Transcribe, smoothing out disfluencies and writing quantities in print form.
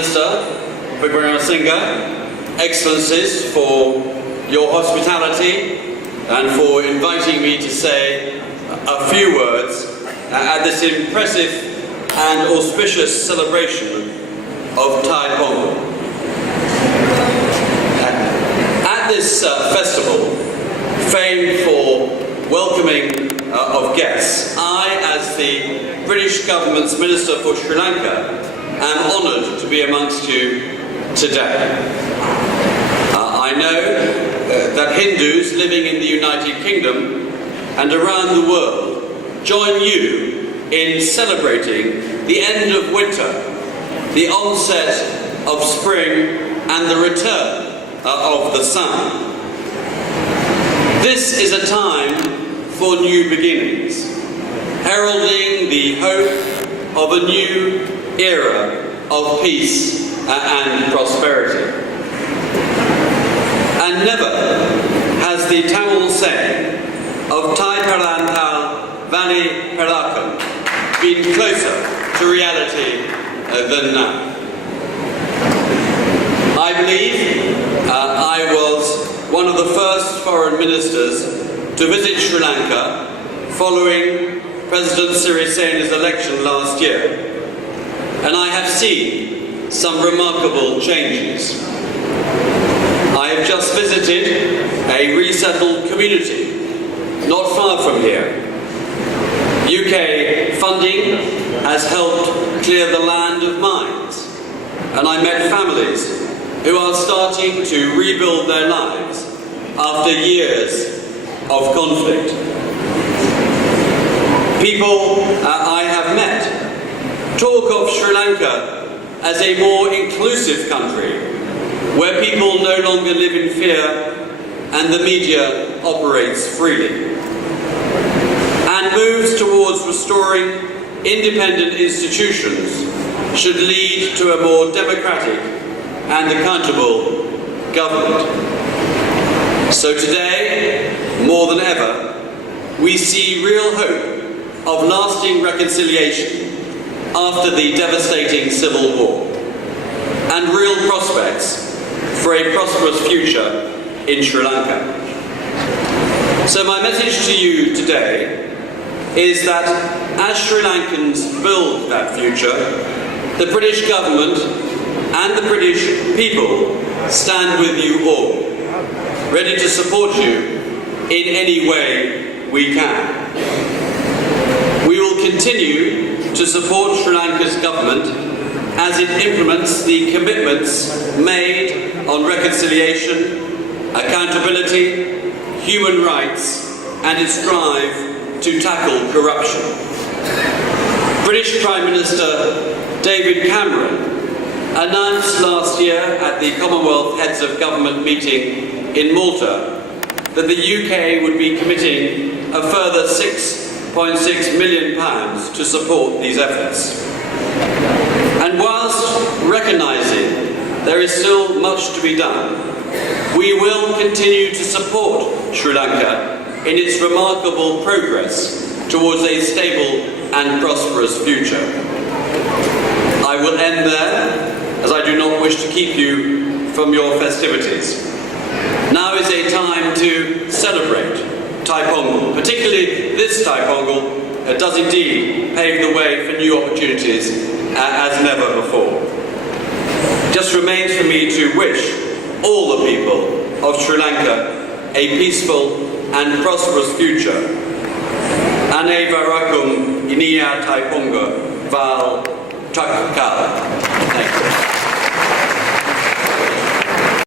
Minister Wickremesinghe, Excellencies, for your hospitality and for inviting me to say a few words at this impressive and auspicious celebration of Thai Pongal. At this festival, famed for welcoming of guests, I, as the British government's Minister for Sri Lanka, am honoured to be amongst you today. I know that Hindus living in the United Kingdom and around the world join you in celebrating the end of winter, the onset of spring and the return of the sun. This is a time for new beginnings, heralding the hope of a new era of peace and prosperity. And never has the Tamil saying of Thai Paranthal Valley Perakam been closer to reality than now. I believe I was one of the first foreign ministers to visit Sri Lanka following President Sirisena's election last year, and I have seen some remarkable changes. I have just visited a resettled community not far from here. UK funding has helped clear the land of mines, and I met families who are starting to rebuild their lives after years of conflict. People I have met talk of Sri Lanka as a more inclusive country where people no longer live in fear and the media operates freely, and moves towards restoring independent institutions should lead to a more democratic and accountable government. So today, more than ever, we see real hope of lasting reconciliation after the devastating civil war, and real prospects for a prosperous future in Sri Lanka. So my message to you today is that as Sri Lankans build that future, the British government and the British people stand with you all, ready to support you in any way we can. We will continue to support Sri Lanka's government as it implements the commitments made on reconciliation, accountability, human rights, and its drive to tackle corruption. British Prime Minister David Cameron announced last year at the Commonwealth Heads of Government meeting in Malta that the UK would be committing a further £6.6 million to support these efforts. And whilst recognising there is still much to be done, we will continue to support Sri Lanka in its remarkable progress towards a stable and prosperous future. I will end there, as I do not wish to keep you from your festivities. Now is a time to celebrate Thai Pongal, particularly this Thai Pongal does indeed pave the way for new opportunities as never before. Just remains for me to wish all the people of Sri Lanka a peaceful and prosperous future. Ane Varakum Inia Thai Pongal Val Chakakal.